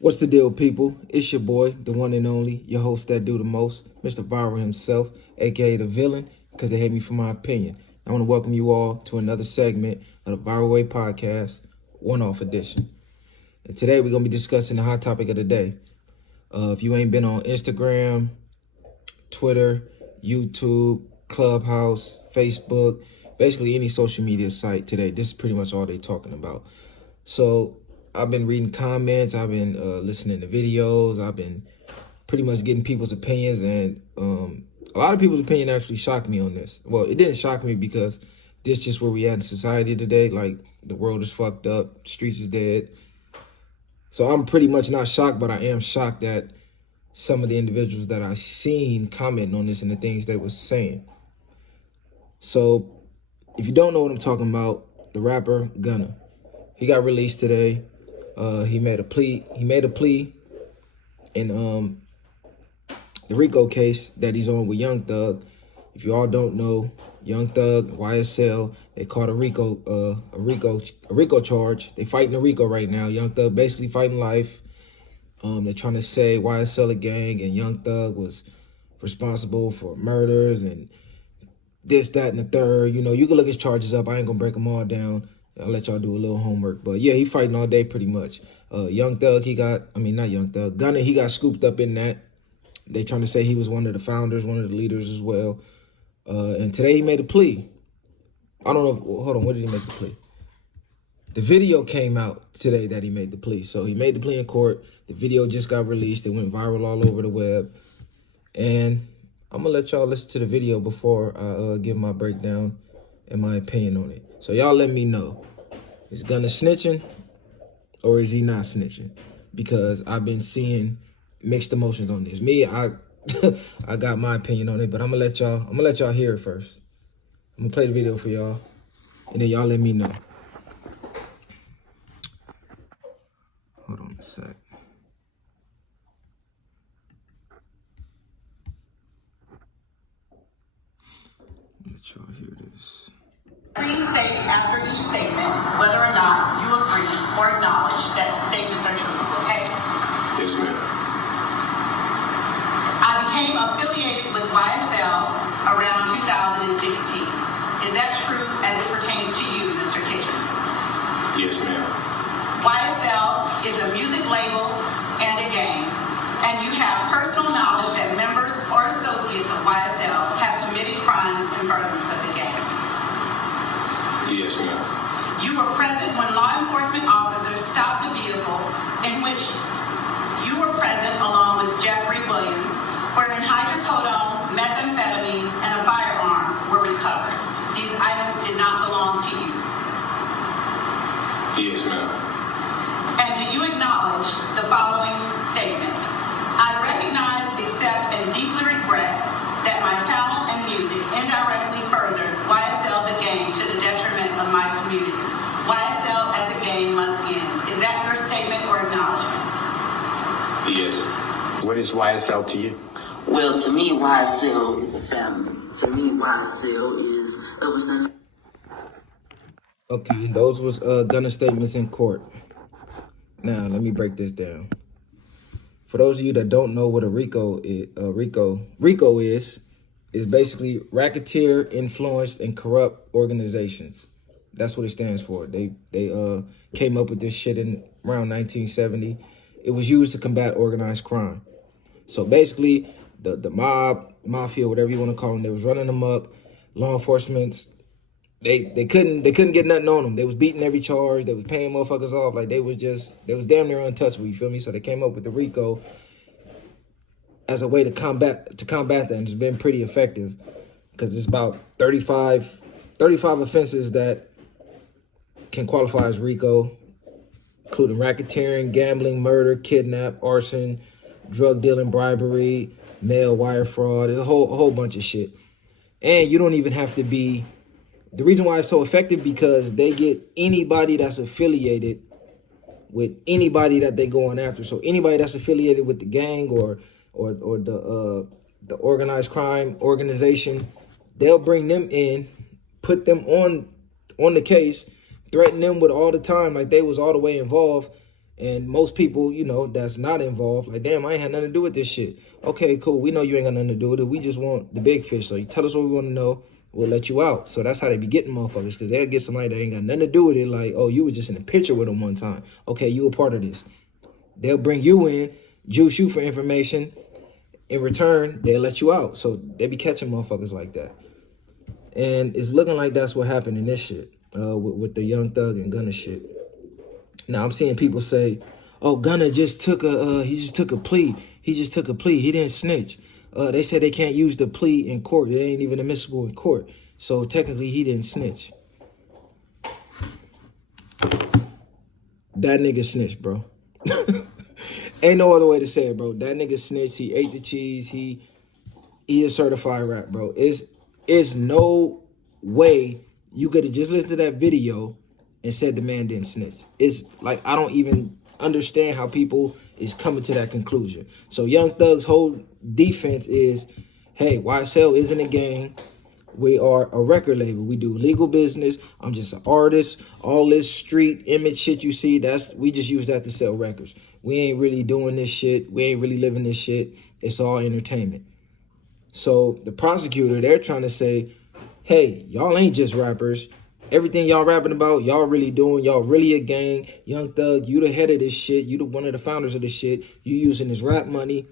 What's the deal, people? It's your boy, the one and only, your host that do the most, Mr. Viral himself, aka the villain, because they hate me for my opinion. I want to welcome you all to another segment of the Viral Way Podcast, one-off edition. And today we're going to be discussing the hot topic of the day. If you ain't been on Instagram, Twitter, YouTube, Clubhouse, Facebook, basically any social media site today, this is pretty much all they talking about. So I've been reading comments, I've been listening to videos, I've been pretty much getting people's opinions, and a lot of people's opinion actually shocked me on this. Well, it didn't shock me because this is just where we at in society today. Like, the world is fucked up, streets is dead. So I'm pretty much not shocked, but I am shocked that some of the individuals that I've seen commenting on this and the things they were saying. So if you don't know what I'm talking about, the rapper Gunna, he got released today. He made a plea. He made a plea in the Rico case that he's on with Young Thugg. If you all don't know, Young Thugg, YSL, they caught a Rico charge. They fighting a Rico right now. Young Thugg basically fighting life. They're trying to say YSL a gang and Young Thugg was responsible for murders and this, that, and the third. You know, you can look his charges up. I ain't gonna break them all down. I'll let y'all do a little homework. But yeah, he fighting all day pretty much. Young Thug, not Young Thug, Gunna, he got scooped up in that. They trying to say he was one of the founders, one of the leaders as well. And today he made a plea. I don't know, hold on, when did he make the plea? The video came out today that he made the plea. So he made the plea in court. The video just got released. It went viral all over the web. And I'm gonna let y'all listen to the video before I give my breakdown and my opinion on it. So y'all let me know. Is Gunna snitching or is he not snitching? Because I've been seeing mixed emotions on this. Me, I I got my opinion on it, but I'm gonna let y'all hear it first. I'm gonna play the video for y'all, and then y'all let me know. Hold on a sec. Let y'all hear this. Please state after each statement whether or not you agree or acknowledge that statements are true, okay? Yes, ma'am. I became affiliated with YSL around 2016. Is that true as it pertains to you, Mr. Kitchens? Yes, ma'am. YSL is a music label and a gang, and you have personal knowledge that members or associates of YSL have committed crimes in furtherance of the gang. Yes, ma'am. You were present when law enforcement officers stopped the vehicle in which you were present along with Jeffrey Williams, wherein hydrocodone, methamphetamines, and a firearm were recovered. These items did not belong to you. Yes, ma'am. And do you acknowledge the following statement? I recognize, accept, and deeply regret that my talent and music indirectly furthered YSL the gang to the detriment of my community. YSL as a gang must end. Is that your statement or acknowledgement? Yes. What is YSL to you? Well, to me, YSL is a family. To me, YSL is ever since. Okay, those was Gunna statements in court. Now let me break this down. For those of you that don't know what a Rico is basically racketeer, influenced, and corrupt organizations. That's what it stands for. They came up with this shit in around 1970. It was used to combat organized crime. So basically, the mob, mafia, whatever you want to call them, they was running amok. Law enforcement, they couldn't get nothing on them. They was beating every charge. They was paying motherfuckers off. Like, they was damn near untouchable. You feel me? So they came up with the Rico as a way to combat that, and it's been pretty effective because it's about 35 offenses that can qualify as Rico, including racketeering, gambling, murder, kidnap, arson, drug dealing, bribery, mail wire fraud. There's a whole bunch of shit. And you don't even have to be. The reason why it's so effective because they get anybody that's affiliated with anybody that they going after. So anybody that's affiliated with the gang or the organized crime organization, they'll bring them in, put them on the case, threaten them with all the time like they was all the way involved, And most people, you know, that's not involved, like, damn, I ain't had nothing to do with this shit. Okay, cool. We know you ain't got nothing to do with it. We just want the big fish. So you tell us what we want to know. We'll let you out. So that's how they be getting motherfuckers, because they'll get somebody that ain't got nothing to do with it. Like, oh, you was just in a picture with them one time. Okay, you a part of this. They'll bring you in, juice you for information. In return, they'll let you out. So they be catching motherfuckers like that. And it's looking like that's what happened in this shit, with the Young Thug and Gunna shit. Now I'm seeing people say, "Oh, Gunna just took a he just took a plea. He just took a plea. He didn't snitch." They said they can't use the plea in court. It ain't even admissible in court. So technically, he didn't snitch. That nigga snitched, bro. Ain't no other way to say it, bro. That nigga snitched. He ate the cheese. He a certified rat, bro. It's no way you could have just listened to that video and said the man didn't snitch. It's like, I don't even understand how people is coming to that conclusion. So Young Thug's whole defense is, hey, YSL isn't a gang. We are a record label. We do legal business. I'm just an artist. All this street image shit you see, we just use that to sell records. We ain't really doing this shit. We ain't really living this shit. It's all entertainment. So the prosecutor, they're trying to say, hey, y'all ain't just rappers. Everything y'all rapping about, y'all really doing. Y'all really a gang. Young Thug, you the head of this shit. You the one of the founders of this shit. You using this rap money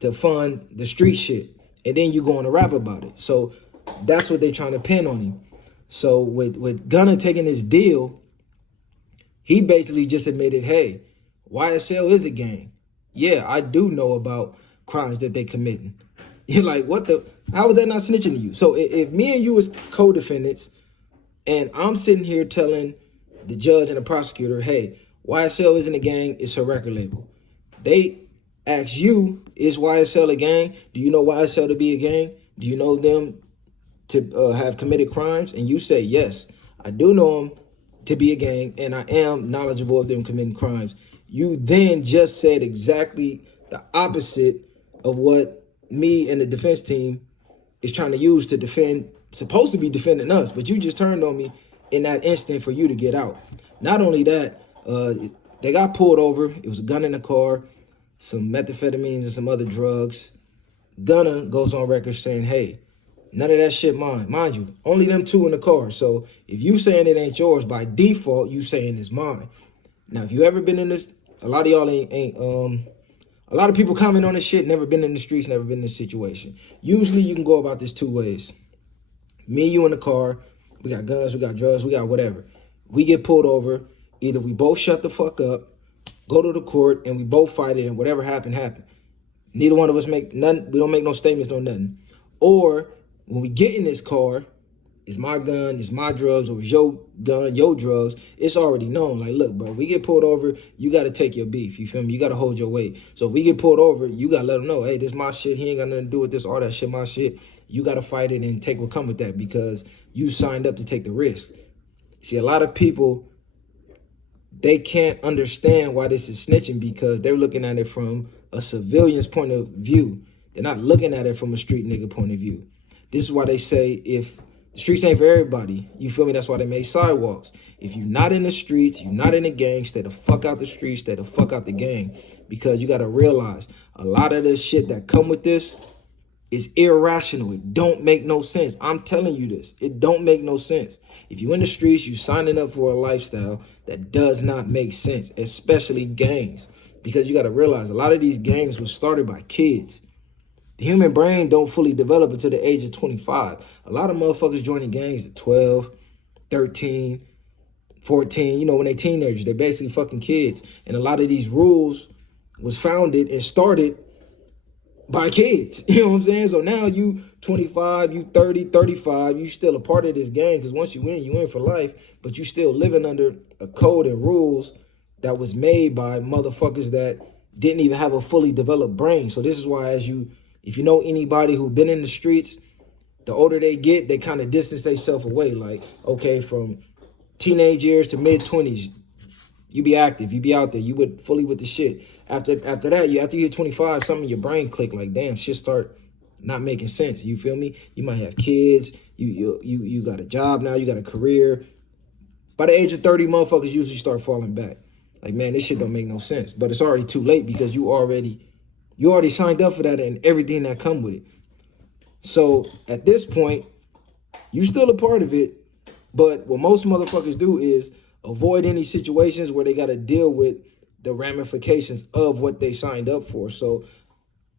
to fund the street shit. And then you going to rap about it. So that's what they trying to pin on him. So with Gunna taking this deal, he basically just admitted, hey, YSL is a gang. Yeah, I do know about crimes that they committing. You're like, what the? How is that not snitching to you? So if me and you was co-defendants, and I'm sitting here telling the judge and the prosecutor, hey, YSL isn't a gang, it's her record label. They ask you, is YSL a gang? Do you know YSL to be a gang? Do you know them to have committed crimes? And you say, yes, I do know them to be a gang, and I am knowledgeable of them committing crimes. You then just said exactly the opposite of what me and the defense team is trying to use to defend, supposed to be defending us, but you just turned on me in that instant for you to get out. Not only that, they got pulled over. It was a gun in the car, some methamphetamines and some other drugs. Gunna goes on record saying, hey, none of that shit mine. Mind you, only them two in the car. So if you saying it ain't yours, by default, you saying it's mine. Now, if you ever been in this, a lot of y'all ain't a lot of people comment on this shit, never been in the streets, never been in this situation. Usually you can go about this two ways. Me and you in the car, we got guns, we got drugs, we got whatever. We get pulled over. Either we both shut the fuck up, go to the court, and we both fight it, and whatever happened, happened. Neither one of us make nothing, we don't make no statements, no nothing. Or when we get in this car, it's my gun, it's my drugs, or it's your gun, your drugs. It's already known. Like, look, bro, we get pulled over, you got to take your beef. You feel me? You got to hold your weight. So if we get pulled over, you got to let them know, hey, this my shit. He ain't got nothing to do with this. All that shit, my shit. You got to fight it and take what come with that because you signed up to take the risk. See, a lot of people, they can't understand why this is snitching because they're looking at it from a civilian's point of view. They're not looking at it from a street nigga point of view. This is why they say if the streets ain't for everybody. You feel me? That's why they made sidewalks. If you're not in the streets, you're not in the gang, stay the fuck out the streets, stay the fuck out the gang. Because you got to realize a lot of this shit that come with this is irrational. It don't make no sense. I'm telling you this. It don't make no sense. If you in the streets, you signing up for a lifestyle that does not make sense, especially gangs. Because you got to realize a lot of these gangs were started by kids. The human brain don't fully develop until the age of 25. A lot of motherfuckers joining gangs at 12, 13, 14. You know, when they teenagers, they're basically fucking kids. And a lot of these rules was founded and started by kids. You know what I'm saying? So now you 25, you 30, 35, you still a part of this gang. Because once you in for life. But you still living under a code and rules that was made by motherfuckers that didn't even have a fully developed brain. So this is why if you know anybody who been in the streets, the older they get, they kind of distance themselves away. Like, okay, from teenage years to mid-20s, you be active, you be out there, you would fully with the shit. After that, after you hit 25, something in your brain click like, damn, shit start not making sense. You feel me? You might have kids, you got a job now, you got a career. By the age of 30, motherfuckers usually start falling back. Like, man, this shit don't make no sense. But it's already too late because you already signed up for that and everything that come with it. So at this point, you still a part of it. But what most motherfuckers do is avoid any situations where they got to deal with the ramifications of what they signed up for. So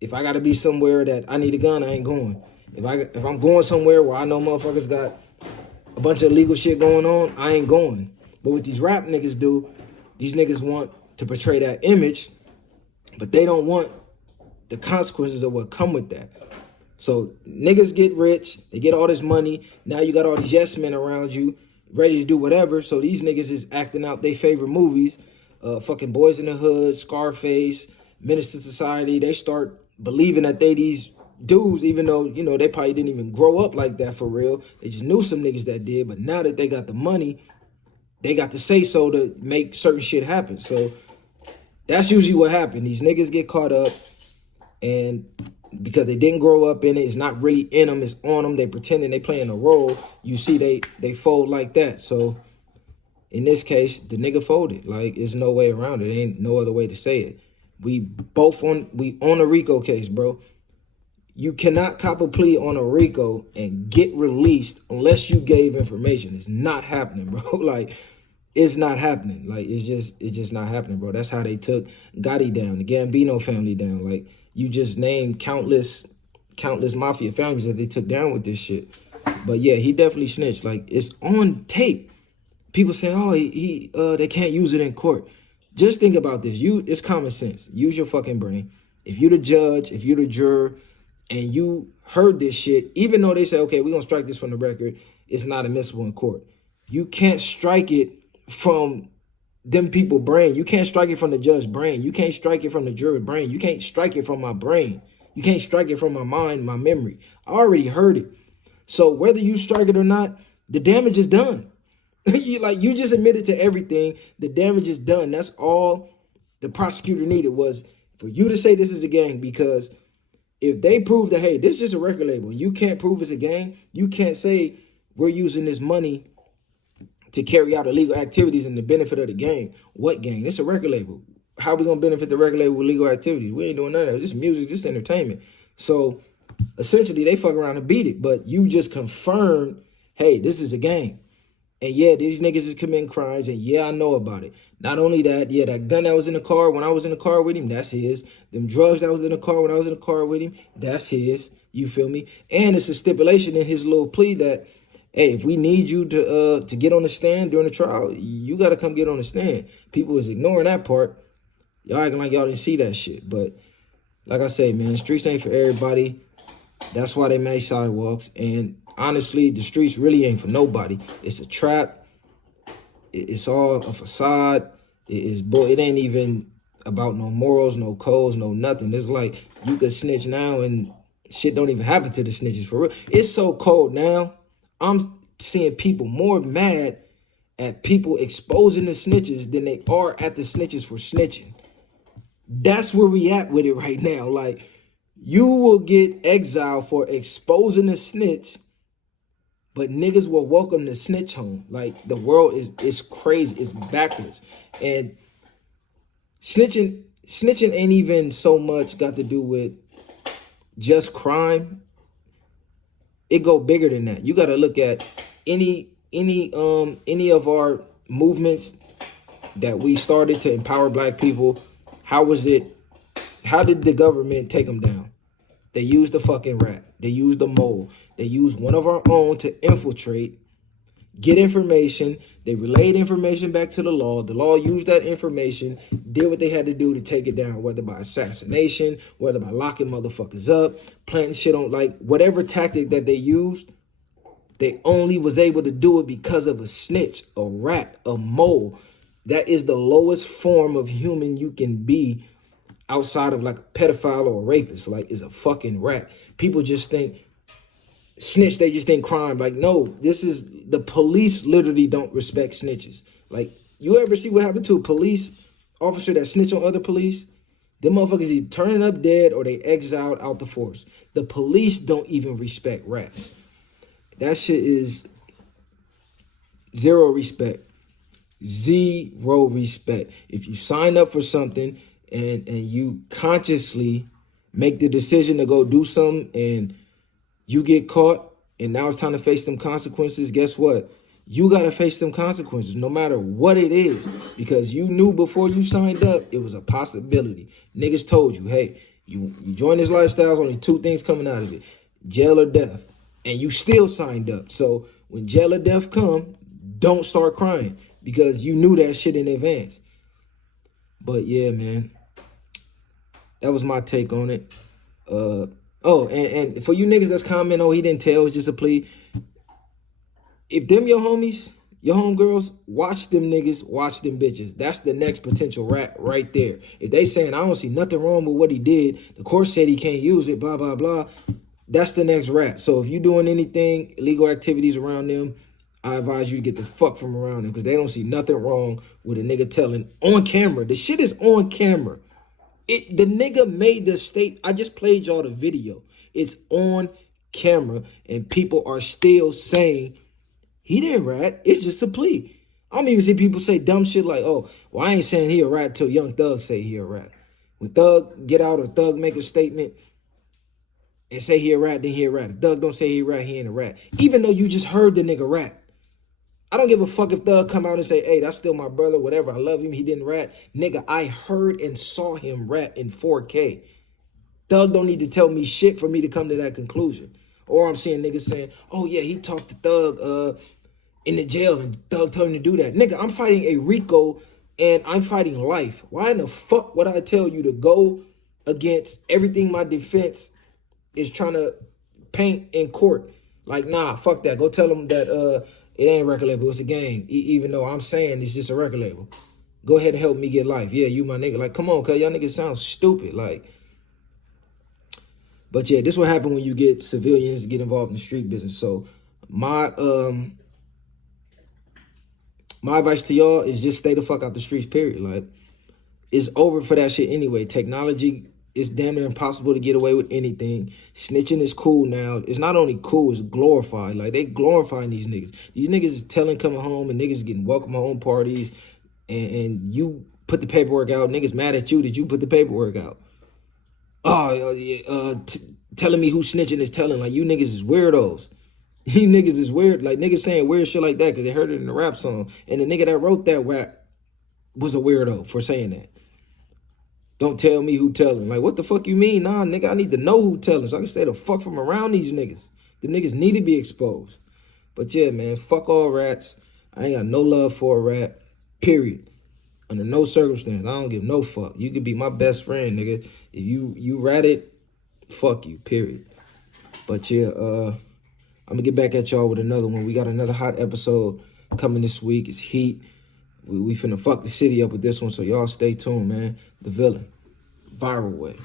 if I got to be somewhere that I need a gun, I ain't going. If I'm going somewhere where I know motherfuckers got a bunch of illegal shit going on, I ain't going. But what these rap niggas do, these niggas want to portray that image, but they don't want the consequences of what come with that. So niggas get rich, they get all this money. Now you got all these yes men around you, ready to do whatever. So these niggas is acting out their favorite movies. Fucking Boys in the Hood, Scarface, Menace to Society. They start believing that they these dudes, even though, you know, they probably didn't even grow up like that for real. They just knew some niggas that did. But now that they got the money, they got to say so to make certain shit happen. So that's usually what happened. These niggas get caught up, and because they didn't grow up in it, it's not really in them, it's on them. They pretending they playing a role. You see they fold like that. So in this case, the nigga folded. Like, there's no way around it. Ain't no other way to say it. We on a Rico case, bro. You cannot cop a plea on a Rico and get released unless you gave information. It's not happening, bro. Like, it's not happening. Like, it's just not happening, bro. That's how they took Gotti down, the Gambino family down. Like, you just named countless mafia families that they took down with this shit. But yeah, he definitely snitched. Like, it's on tape. People say, oh, they can't use it in court. Just think about this. It's common sense. Use your fucking brain. If you're the judge, if you're the juror, and you heard this shit, even though they say, okay, we're going to strike this from the record, it's not admissible in court. You can't strike it from them people brain. You can't strike it from the judge's brain. You can't strike it from the juror's brain. You can't strike it from my brain. You can't strike it from my mind, my memory. I already heard it. So whether you strike it or not, the damage is done. You just admitted to everything. The damage is done. That's all the prosecutor needed, was for you to say this is a gang. Because if they prove that, hey, this is just a record label, you can't prove it's a gang, you can't say we're using this money to carry out illegal activities in the benefit of the gang. What gang? It's a record label. How we gonna benefit the record label with legal activities? We ain't doing none of that. This is music, this is entertainment. So essentially, they fuck around and beat it. But you just confirmed, hey, this is a gang. And yeah, these niggas is committing crimes, and yeah, I know about it. Not only that, yeah, that gun that was in the car when I was in the car with him, that's his. Them drugs that was in the car when I was in the car with him, that's his. You feel me? And it's a stipulation in his little plea that, hey, if we need you to get on the stand during the trial, you got to come get on the stand. People is ignoring that part. Y'all acting like y'all didn't see that shit. But like I say, man, streets ain't for everybody. That's why they make sidewalks. And honestly, the streets really ain't for nobody. It's a trap. It's all a facade. It ain't even about no morals, no codes, no nothing. It's like you could snitch now and shit don't even happen to the snitches for real. It's so cold now. I'm seeing people more mad at people exposing the snitches than they are at the snitches for snitching. That's where we at with it right now. Like, you will get exiled for exposing a snitch, but niggas will welcome the snitch home. Like, the world is crazy. It's backwards. And snitching ain't even so much got to do with just crime. It go bigger than that. You got to look at any of our movements that we started to empower black people. How did the government take them down? They used the fucking rat. They used the mole. They used one of our own to infiltrate, get information. They relayed information back to the law. The law used that information, did what they had to do to take it down, whether by assassination, whether by locking motherfuckers up, planting shit on, like, whatever tactic that they used, they only was able to do it because of a snitch, a rat, a mole. That is the lowest form of human you can be outside of like a pedophile or a rapist. Like, is a fucking rat. People just think snitch, they just think crime. Like, no, the police literally don't respect snitches. Like, you ever see what happened to a police officer that snitched on other police? Them motherfuckers either turning up dead or they exiled out the force. The police don't even respect rats. That shit is zero respect. Zero respect. If you sign up for something and you consciously make the decision to go do something and you get caught and now it's time to face them consequences, guess what? You got to face them consequences no matter what it is, because you knew before you signed up it was a possibility. Niggas told you, hey, you join this lifestyle, there's only two things coming out of it, jail or death, and you still signed up. So when jail or death come, don't start crying because you knew that shit in advance. But yeah, man, that was my take on it. Oh, and for you niggas that's commenting, oh, he didn't tell, it's just a plea. If them your homies, your homegirls, watch them niggas, watch them bitches. That's the next potential rat right there. If they saying, I don't see nothing wrong with what he did, the court said he can't use it, blah, blah, blah, that's the next rat. So if you doing anything, illegal activities around them, I advise you to get the fuck from around them because they don't see nothing wrong with a nigga telling on camera. The shit is on camera. The nigga made the state. I just played y'all the video. It's on camera and people are still saying he didn't rat. It's just a plea. I don't even see people say dumb shit like, oh, well, I ain't saying he a rat till Young Thugg say he a rat. When Thug get out or Thug make a statement and say he a rat, then he a rat. If Thug don't say he a rat, he ain't a rat. Even though you just heard the nigga rat. I don't give a fuck if Thug come out and say, hey, that's still my brother, whatever. I love him. He didn't rat. Nigga, I heard and saw him rat in 4K. Thug don't need to tell me shit for me to come to that conclusion. Or I'm seeing niggas saying, oh, yeah, he talked to Thug in the jail and Thug told him to do that. Nigga, I'm fighting a Rico and I'm fighting life. Why in the fuck would I tell you to go against everything my defense is trying to paint in court? Like, nah, fuck that. Go tell them that it ain't a record label, it's a game. Even though I'm saying it's just a record label. Go ahead and help me get life. Yeah, you my nigga. Like, come on, cuz y'all niggas sound stupid. Like, but yeah, this what happen when you get civilians get involved in the street business. So my advice to y'all is just stay the fuck out the streets, period. Like, it's over for that shit anyway. Technology is damn near impossible to get away with anything. Snitching is cool now. It's not only cool, it's glorified. Like, they glorifying these niggas. These niggas is telling coming home and niggas getting welcome home parties and you put the paperwork out. Niggas mad at you that you put the paperwork out. Oh, telling me who snitching is telling. Like, you niggas is weirdos. You niggas is weird. Like, niggas saying weird shit like that because they heard it in the rap song. And the nigga that wrote that rap was a weirdo for saying that. Don't tell me who telling. Like, what the fuck you mean? Nah, nigga, I need to know who telling so I can stay the fuck from around these niggas. Them niggas need to be exposed. But yeah, man, fuck all rats. I ain't got no love for a rat, period. Under no circumstance. I don't give no fuck. You could be my best friend, nigga. If you rat it, fuck you, period. But yeah, I'm gonna get back at y'all with another one. We got another hot episode coming this week. It's heat. We finna fuck the city up with this one, so y'all stay tuned, man. The Villain. Viral way.